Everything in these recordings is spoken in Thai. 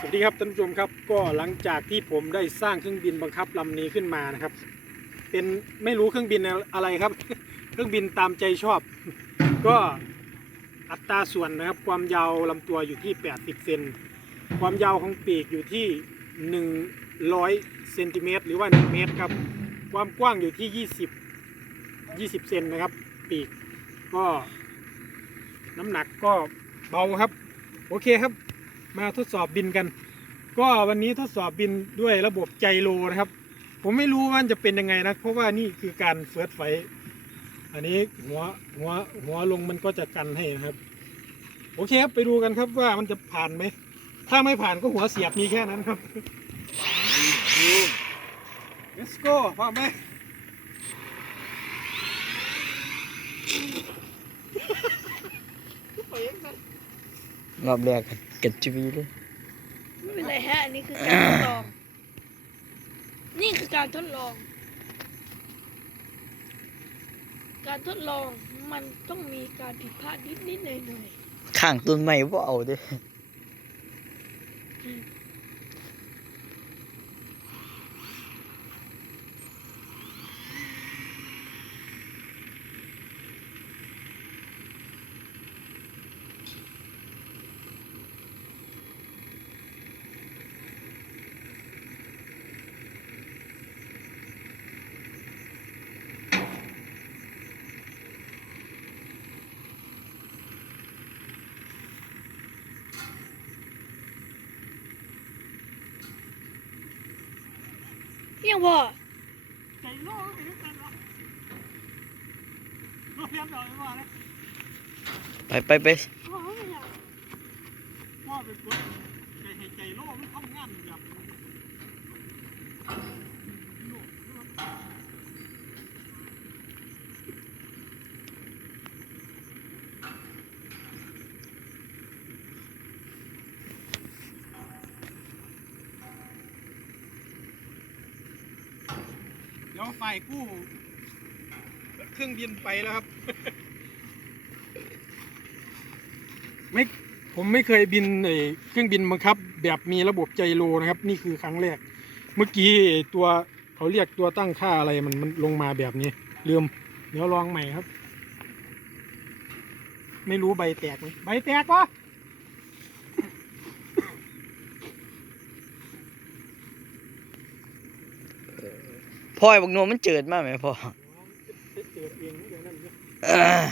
สวัสดีครับท่านผู้ชมครับ ก็หลังจากที่ผมได้สร้างเครื่องบินบังคับลำนี้ขึ้นมานะครับ เป็นไม่รู้เครื่องบินอะไรครับ เครื่องบินตามใจชอบ ก็อัตราส่วนนะครับ ความยาวลำตัวอยู่ที่ 80 เซนความยาวของปีกอยู่ที่ 100เซนติเมตรหรือว่า 1 เมตรครับ ความกว้างอยู่ที่ 20 20 เซนนะครับ ปีกก็น้ำหนักก็เบาครับ โอเคครับ มาทดสอบบินกัน ก็วันนี้ทดสอบบินด้วยระบบไจโรนะครับ ผมไม่รู้ว่าจะเป็นยังไงนะเพราะว่านี่คือการเฟิร์สไฟอันนี้หัวหัวหัวลงมันก็จะกันให้นะครับโอเคครับไปดูกันครับว่ามันจะผ่านไหม ถ้าไม่ผ่านก็หัวเสียบมีแค่นั้นครับ Let's go พร้อมไหมรอบแรกกัน กระจุยเลยไม่เป็นไรฮะอันนี้คือการทดลอง นี่คือการทดลอง การทดลองมันต้องมีการผิดพลาดนิดนิดๆหน่อยหน่อยข้างต้นไม้ว่าเอาเด้อๆ ยงพอใจโลกไม่รู้กันหรอกโลกเรียบร้อยว่านะไปไปไปพอไม่อยากว่าไปกดใจให้ใจโลกมันทำงานแบบ ฝ่ายกู้ เครื่องบินไปแล้วครับ ไม่ผมไม่เคยบินไอ้เครื่องบินบังคับ แบบมีระบบไจโรนะครับ นี่คือครั้งแรก เมื่อกี้ตัวเขาเรียกตัวตั้งค่าอะไรมันมันลงมาแบบนี้ลืมเดี๋ยวลองใหม่ครับ ไม่รู้ใบแตกไหมใบแตกวะ พ่อไอ้บักโนมันเจิดมากไหมพ่อเกิดเองเดี๋ยวนั่นเนี่ยเอ้อ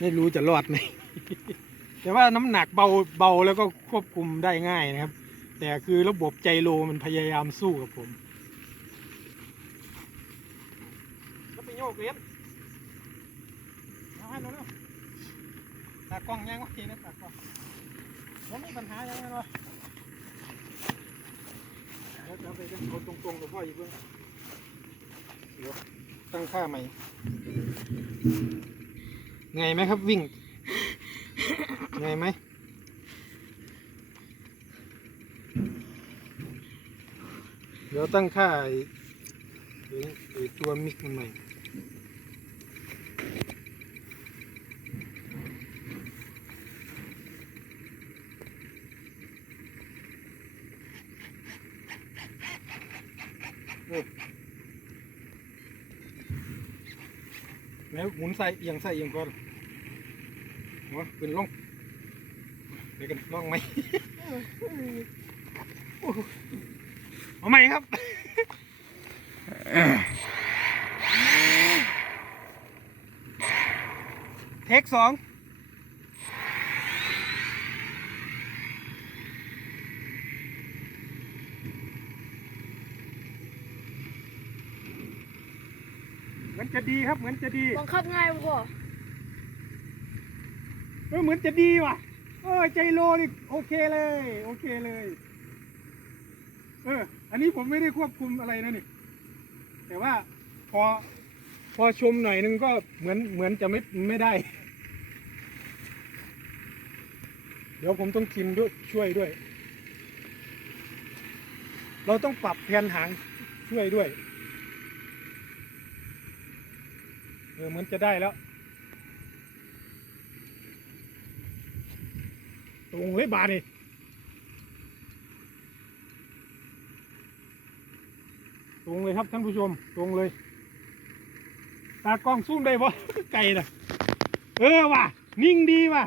ไม่รู้จะรอดไหมแต่ว่าน้ำหนักเบาเบาแล้วก็ควบคุมได้ง่ายนะครับ แต่คือระบบไจโรมันพยายามสู้กับผมแล้วไปโยกเลี้ยนเอาให้หนูเนาะตากล้องยังโอเคนะตากล้องผมมีปัญหายังไงวะ เดี๋ยวเดี๋ยวไปกันคนตรงๆกับพ่ออีกเพื่อนเดี๋ยวตั้งค่าใหม่ไงไหมครับวิ่งไงไหมเดี๋ยวตั้งค่าอ้ไอ้ไอ้ตัวมิกมันใหม่ แล้วหมุนใส่เอียงใส่เอียงก่อนหัวขึ้นลงเดี๋ยวกันลองไหมโอ้โหเอาไหมครับเทคสองเหมือนจะ ดีครับเหมือนจะดีบังคับง่ายพอเออเหมือนจะดีว่ะ เออใจโลนี่โอเคเลย โอเคเลย เออ อันนี้ผมไม่ได้ควบคุมอะไรนะนี่ แต่ว่าพอพอชมหน่อยนึงก็เหมือนเหมือนจะไม่ไม่ได้ เดี๋ยวผมต้องคิมด้วยช่วยด้วย เราต้องปรับแผนหางช่วยด้วย เอเหมือนจะได้แล้ว ตรงเลยบาดนี่ตรงเลยครับท่านผู้ชมตรงเลย ตากล้องซูมได้ปะไก่น่ะเออว่ะ นิ่งดีว่ะ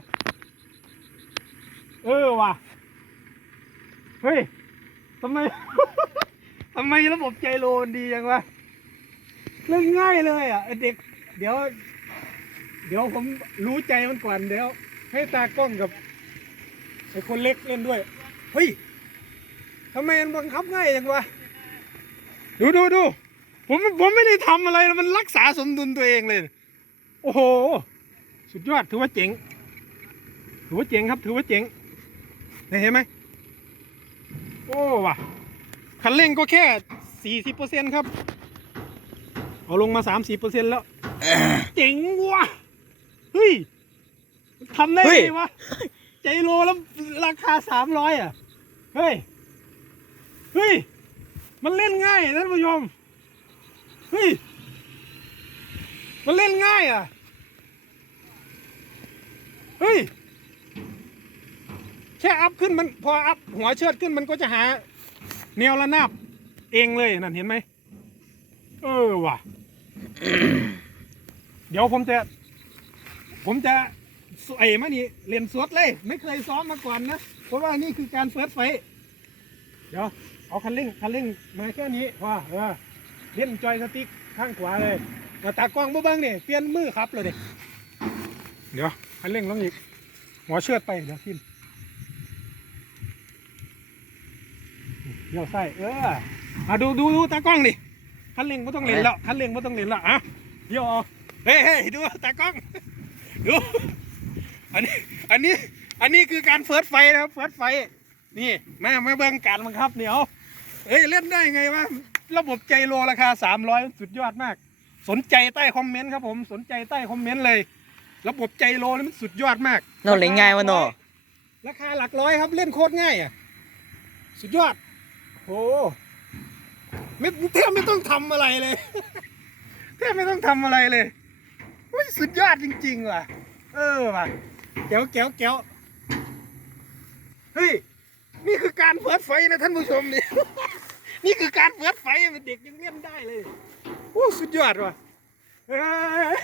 เออว่ะ เฮ้ยทำไม ทำไมระบบใจโลนดีจังวะเรื่องง่ายเลยอะเด็ก เดี๋ยว เดี๋ยวผมรู้ใจมันก่อนเดี๋ยวให้ตากล้องกับไอ้คนเล็กเล่นด้วย เฮ้ยทำไมมันบังคับง่ายจังวะ ดูดูดูผมผมไม่ได้ทำอะไรนะมันรักษาสมดุลตัวเองเลย โอ้โห สุดยอดถือว่าเจ๋ง ถือว่าเจ๋งครับ ถือว่าเจ๋งเห็นไหมโอ้ว่ะคันเร่งก็แค่สี่สิบเปอร์เซ็นครับ เอาลงมาสามสิบเปอร์เซ็นแล้ว เจ๋งว่ะ เฮ้ยทำได้เฮ้ไงยวะ ใจโลแล้วราคาสามร้อยอะ เฮ้ย เฮ้ย มันเล่นง่ายท่านผู้ชม เฮ้ย มันเล่นง่ายอะ เฮ้ย แค่อัพขึ้นมันพออัพหัวเชิดขึ้นมันก็จะหาแนวระนาบเองเลยนั่นเห็นไหม เออว่ะ เดี๋ยวผมจะ ผมจะไอ้มานี่เรียนสวดเลย ไม่เคยซ้อมมาก่อนนะ เพราะว่านี่คือการเฟิร์สไฟท์เดี๋ยว เอาคันเร่งคันเร่งมาแค่นี้พอเออเล่นจอยสติ๊กข้างขวาเลยมาตากล้องบ่เบิ้งเนี่ยเปลี่ยนมือครับเลยเด็เดี๋ยวคันเร่งลงอีกหัวเชือดไปเดี๋ยวขึ้นเดี๋ยวใส่เออมาดูดูดูตากล้องดิ คันเร่งไม่ต้องเล่นแล้วคันเร่งไม่ต้องเล่นแล้วอะเดี๋ยวเอาเฮ้ยเฮ้ยดูตากล้องดูอันนี้อันนี้อันนี้คือการเฟิร์สไฟนะครับเฟิร์สไฟนี่มามาเบิ่งการบังคับเดี๋ยวเฮ้ยเล่นได้ไงวะระบบใจโลราคาสามร้อยสุดยอดมาก สนใจใต้คอมเมนต์ครับผมสนใจใต้คอมเมนต์เลย ระบบใจโลนี่มันสุดยอดมากเนาะเล่นง่ายวะเนาะราคาหลักร้อยครับเล่นโคตรง่ายอะสุดยอดโอ้ ไม่แทบไม่ต้องทำอะไรเลยแทบไม่ต้องทำอะไรเลยอุ้ยสุดยอดจริงๆว่ะ เออว่ะแก้วแก้วแก้วเฮ้ยนี่คือการเฟิร์สไฟนะท่านผู้ชมนี่นี่คือการเฟิร์สไฟเด็กยังเล่นได้เลยโอ้สุดยอดว่ะเอ้ย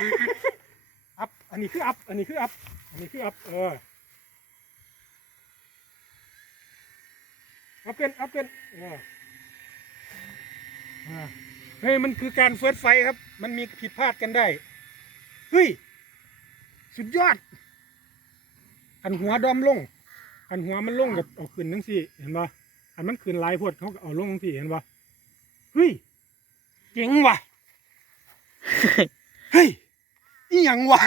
อัพอันนี้คืออัพอันนี้คืออัพอันนี้คืออัพเอออัพเป็นอัพเป็นเออ เฮ้ยมันคือการเฟิร์สไฟครับ มันมีผิดพลาดกันได้ เฮ้ย สุดยอด อันหัวดอมลง อันหัวมันลงกับเอาขึ้นทั้งสี่ เห็นปะอันมันขึ้นหลายพวดเขาก็เอาลงทั้งสี่เห็นปะเฮ้ยเจ๋งว่ะ เฮ้ยอีหยังวะ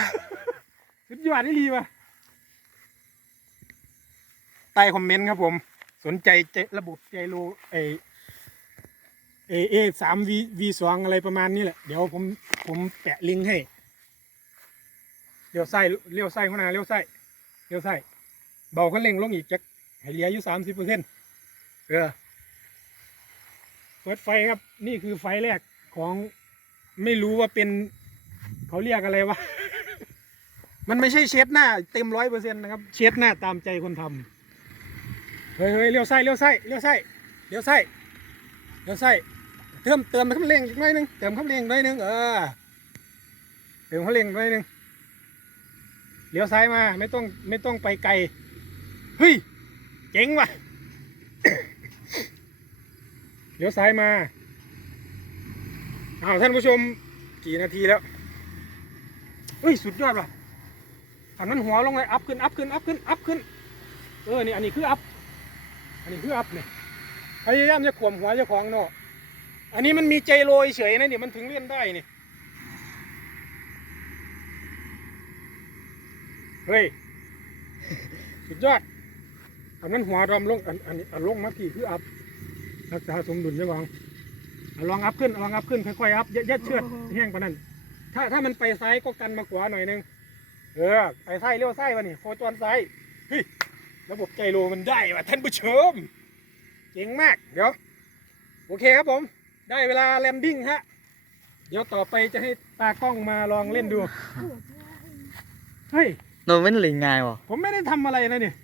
สุดยอดนี่ดีวะใต้คอมเมนต์ครับผม สนใจใจระบบใจโลไอ เอเอสามวีวีสองอะไรประมาณนี้แหละ เดี๋ยวผมผมแปะลิงก์ให้เลี้ยวไส้เลี้ยวไส้ข้างหน้าเลี้ยวไส้เลี้ยวไส้เบาคันเร่งลงอีกจักให้เหลืออยู่สามสิบเปอร์เซ็นต์เออเปิดไฟครับ นี่คือไฟแรกของไม่รู้ว่าเป็นเขาเรียกอะไรวะ มันไม่ใช่เช็ดหน้า เต็มร้อยเปอร์เซ็นต์นะครับ เช็ดหน้าตามใจคนทำเฮ้ยเฮ้ยเลี้ยวไส้เลี้ยวไส้เลี้ยวไส้เลี้ยวไส้เลี้ยวไส้ เติมเติมคันเร่งอีกหน่อยหนึงเติมคันเร่งหน่อยหนึงเออเติมคันเร่งหน่อยหนึงเลี้ยวซ้ายมาไม่ต้องไม่ต้องไปไกลเฮ้ยเจ๋งว่ะเลี้ยวซ้ายมาอาท่านผู้ชมกี่นาทีแล้วเฮ้ยสุดยอดว่ะอันนั้นหัวลงเลยอัพขึ้นอัพขึ้นอัพขึ้นอัพขึ้นเออนี่อันนี้คืออัพอันนี้คืออัพเนี่ยพยายามจะข่มหัวเจ้าของเนาะ อันนี้มันมีใจโรยเฉยนะเนี่ยมันถึงเล่นได้นี่เฮ้ยสุดยอดอันนั้นหัวดอมลงอันอันนี้อันลงมาที่คืออัพรักษาสมดุลเจ้าของเอาลองอัพขึ้นเอาลองอัพขึ้นค่อยๆอัพอย่าอย่าเชือดแห้งกว่านั้น ถ้าถ้ามันไปซ้ายก็กันมาขวาหน่อยนึงเออไปซ้ายเลี้ยวซ้ายวะนี่โคจรซ้ายเฮ้ยระบบใจโลมันได้ว่ะท่านผู้ชมเจ๋งมากเดี๋ยวโอเคครับผม ได้เวลาแลนดิ้งฮะ เดี๋ยวต่อไปจะให้ตากล้องมาลองเล่นดู เฮ้ยเนาะมันเล่นง่ายวะผมไม่ได้ทำอะไรนะเนี่ย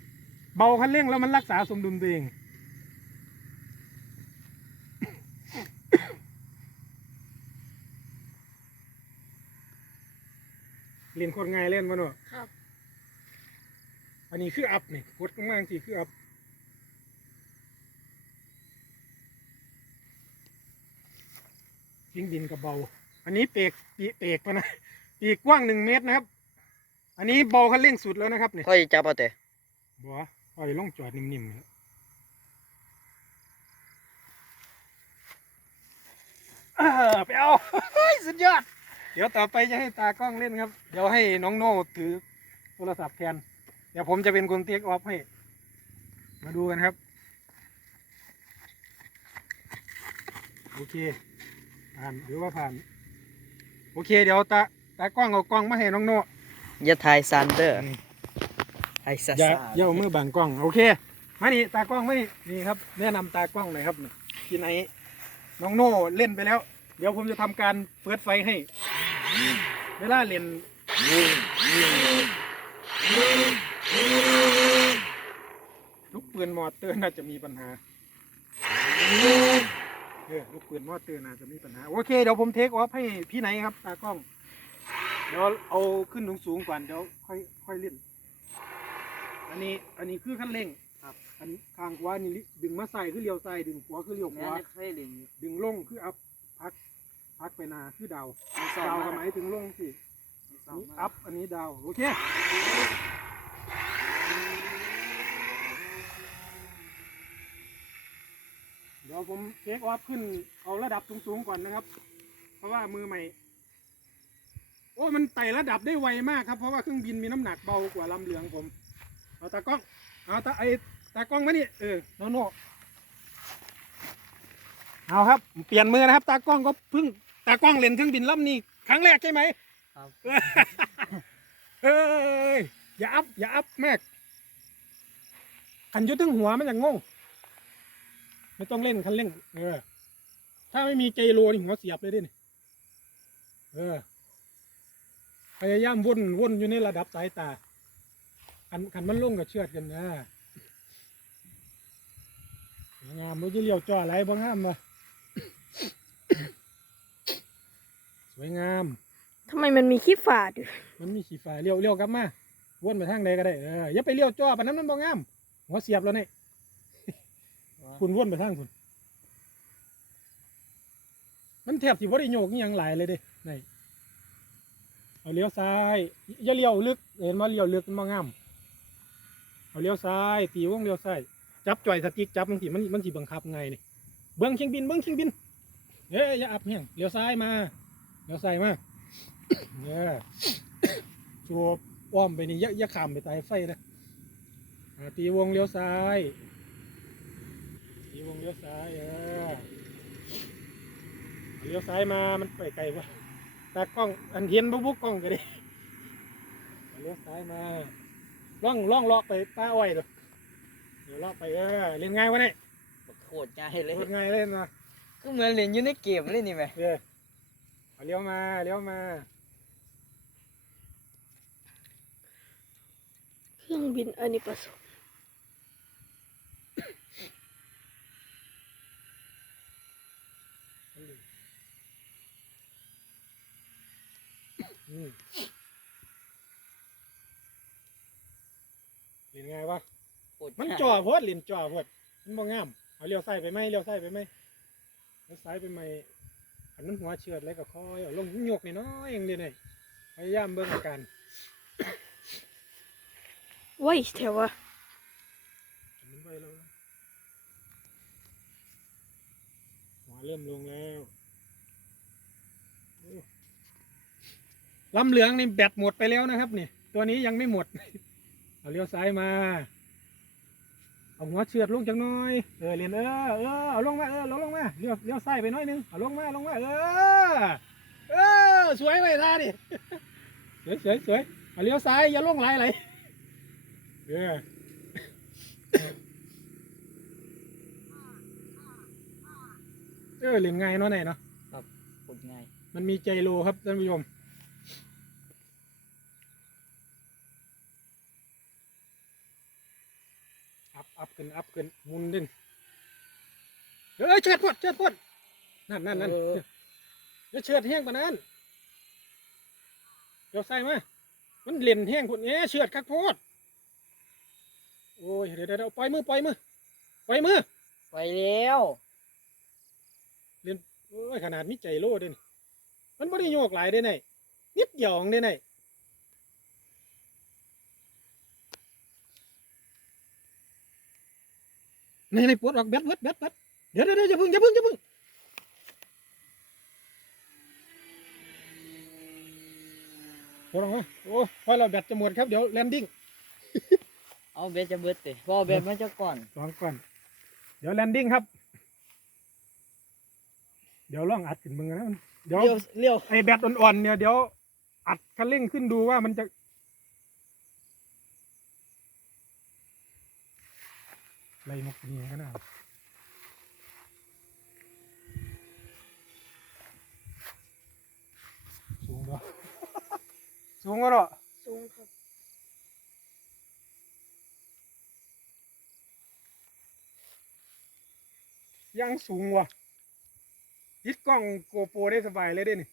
เบาคันเร่งแล้วมันรักษาสมดุลตัวเองเรียนโคตรง่ายเล่นมาหน่ครับ อันนี้คืออัพนี่กดข้างล่างสิคืออัพ ยิงดินกับเบา อันนี้เปกปีเปกปะนะปีกกว้างหนึ่งเมตรนะครับ อันนี้เบาคันเร่งสุดแล้วนะครับเนี่ยค่อยจับเอาแต่บัวปล่อยลงจอดนิ่มๆเลยเออไปเอาเฮ้ยสุดยอด เดี๋ยวต่อไปจะให้ตากล้องเล่นครับ เดี๋ยวให้น้องโน่ถือโทรศัพท์แทน เดี๋ยวผมจะเป็นคนเทคออฟให้ มาดูกันครับ โอเค ผ่านหรือว่าผ่าน โอเค เดี๋ยวตาตากล้องเอากล้องมาให้น้องโน่อย่าทายซันเดอร์นี่ทายซาอย่าซาอย่าเอามือบังกล้อง โอเค มานี่ตากล้องมานี่นี่ครับแนะนำตากล้องหน่อยครับนี่ที่ไหนน้องโน่เล่นไปแล้ว เดี๋ยวผมจะทำการเปิดไฟให้ เวลาเล่นลูกปืนมอเตอร์น่าจะมีปัญหา เออลูกปืนมอเตอร์น่าจะมีปัญหา โอเค เดี๋ยวผมเทคออฟให้พี่ไหนครับตากล้อง เดี๋ยวเอาขึ้นสูงๆก่อนเดี๋ยวค่อยค่อยเล่น อันนี้อันนี้คือขั้นเร่งครับ อันข้างขวานี่ลิดึงมาใส่คือเลี้ยวใส่ดึงขวาคือเลี้ยวขวา เคยเล่นดึงลงคืออัพพักพักไปหนาคือดาวดาวก็หมายถึงลงสิอันนี้อัพอันนี้ดาว โอเค เดี๋ยวผมเทคออฟขึ้น เอาระดับสูงๆก่อนนะครับ เพราะว่ามือใหม่ โอ้ยมันไต่ระดับได้ไวมากครับ เพราะว่าเครื่องบินมีน้ำหนักเบากว่าลำเหลืองผม เอาตากล้อง เอาตาไอตากล้องมานี่เออโนโนเอาครับ เปลี่ยนมือนะครับ ตากล้องก็เพิ่งตากล้องเล่นเครื่องบินลำนี้ครั้งแรกใช่ไหมครับเอ้ยอย่าอัพอย่าอัพแม็กขันอยุตึงหัวมันจะงง ไม่ต้องเล่นคันเร่ง เออ ถ้าไม่มีเจโรนี่หัวเสียบเลยดินี่เออ พยายามวนวนอยู่ในระดับสายตาขันขันมันลงกับเชือดกันนะสวยงามไม่จะเลี้ยวจ่ออะไรบ้างามมาสวยงามทำไมมันมีขี้ฝาดอยู่มันมีขี่ฟ้าเลี้ยวเลี้ยวกลับมาวนไปทางใดก็ได้เอออย่าไปเลี้ยวจ่อปานนั้นมันบ่งามหัวเสียบแล้วนี่ คุณวนไปทางคุณมันแทบสิบ่ได้โยกยังหลายเลยเด้นี่เอาเลี้ยวซ้ายอย่าเลี้ยวลึกเห็นว่าเลี้ยวลึกมันบ่งามเอาเลี้ยวซ้ายตีวงเลี้ยวซ้ายจับจ่อยสติ๊กจับบางทีมันมันสิบังคับไงนี่เบิ้งเครื่องบินเบิ้งเครื่องบินเอ้ยอย่าอับเฮียงเลี้ยวซ้ายมาเลี้ยวซ้ายมาเนี่ยชัวอ้อมไปนี่อย่าอย่าขามไปตายไฟนะตีวงเลี้ยวซ้าย วงเลี้ยวซ้ายเออเลี้ยวซ้ายมามันไปไกลกว่าตากล้องอันเห็นบุบุกกล้องก็ได้เลี้ยวซ้ายมาล่องล่องเลาะไปป้าอ้อยเด้อเดี๋ยวเลาะไปเออเล่นง่ายวะเนี่ยโคตรง่ายเลยโคตรง่ายเลยนะก็เหมือนเล่นอยู่ในเกมเลยนี่ไหมเออเอาเลี้ยวมาเลี้ยวมา เครื่องบินอเนกประสงค์ อืม เล่นไงวะโคตรมันง่ายจ่อโพดเล่นจ่อโพดมันบ่งามเอาเลี้ยวซ้ายไปไหมเลี้ยวซ้ายไปไหมเลี้ยวซ้ายไปไหมอันนั้นหัวเชือดแล้วก็ค่อยเอาลงยกน้อยๆเองเลยนี่พยายามเบิ่งอาการไว้แถวว่ามันไว้แล้วนะหัวเริ่มลงแล้วโอ้ ลำเหลืองนี่แบตหมดไปแล้วนะครับนี่ตัวนี้ยังไม่หมด เอาเลี้ยวซ้ายมา เอาหัวเชือดลงจังน้อย เออเรียนเออเออเอาลงมาเออลงลงมาเลี้ยวเลี้ยวซ้ายไปหน้อยนึงเอาลงมาลงมาเออเออสวยไปท่าดิสวยสวยสวยเอาเลี้ยวซ้ายอย่าลงไหลไหลเออเออเล่นง่ายเนาะไหนเนาะโคตรง่าย มันมีใจโลครับท่านผู้ชม อัพอัพขึ้นอัพขึ้นหมุนดึงเอ้ยเชิดพวดเชิดพวดนั่นนั่นนั่นเอออย่าเชิดแห้งปานนั้นเดี๋ยวใส่มามันเล่นแห้งพวดเนี้ยเชิดคักโพดโอ้ยเดี๋ยวเดี๋ยวเดี๋ยวปล่อยมือปล่อยมือปล่อยมือไปแล้วเรียนโอ้ยขนาดมิใจโลเด่นมันไม่ได้โยกหลายได้ไหนนิดเดียวของได้ไห ในในปวดออกแบดเบิดแบดเบิดเดี๋ยวเดี๋ยวเดี๋ยวอย่าพึ่งอย่าพึ่งอย่าพึ่งปวดออกมาโอ้พอเราแบตจะหมดครับเดี๋ยวแลนดิ้งเอาเบ็ดจะเบิดติพ่อเบ็ดมาจะก่อนลองก่อน เดี๋ยวแลนดิ้งครับ เดี๋ยวลองอัดขึ้นมึงนะมันเดี๋ยวเลี้ยวเลี้ยวไอแบตอ่อนๆเนี่ยเดี๋ยวอัดคันเร่งขึ้นดูว่ามันจะ ไรนกนี่ก็น่าสูงด้วยสูงก็หรอสูงครับยังสูงว่ะยึดกล้องโกโปรได้สบายเลยเด้นี่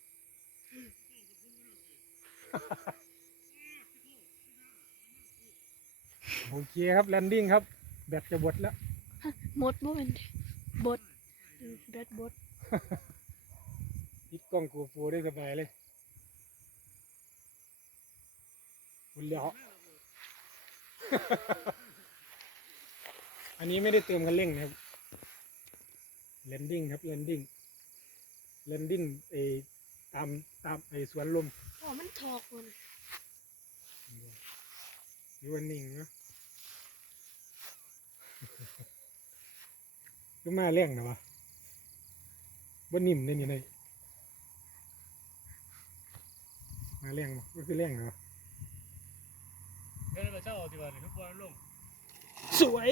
โอเคครับแลนดิ้งครับ แบตจะหมดแล้ว หมดบ่เป็นบดอืมแบดบดยึดกล้องโกโปรได้สบายเลยคุณเหลียวอันนี้ไม่ได้เติมคันเร่งนะครับแลนดิ้งครับแลนดิ้งแลนดิ้งไอตามตามไอสวนลมอ๋อมันถอกมันอยู่วันนิ่งเนาะ ก็มาแรงนะวะบ่นิ่มได้นี่เลยมาแรงบ่ก็คือแรงนะวะเฮ้ยเราเจ้าเอาที่ว่านี่คือปล่อยมันลงสวย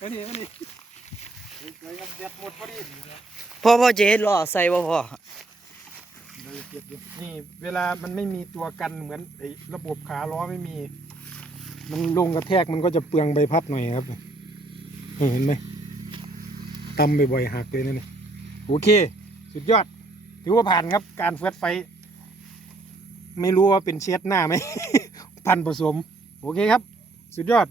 มานี่มานี่สวยครับแบตหมดพอดีพ่อพ่อจะเฮ็ดล้อใส่บ่พ่อนี่เวลามันไม่มีตัวกันเหมือนไอ้ระบบขาล้อไม่มี มันลงกระแทกมันก็จะเปลืองใบพัดหน่อยครับ นี่เห็นไหมตำบ่อยๆหักเลยนะนี่โอเค สุดยอด ถือว่าผ่านครับการเฟิร์สไฟ ไม่รู้ว่าเป็นเช็ดหน้าไหม พันผสม โอเคครับ สุดยอด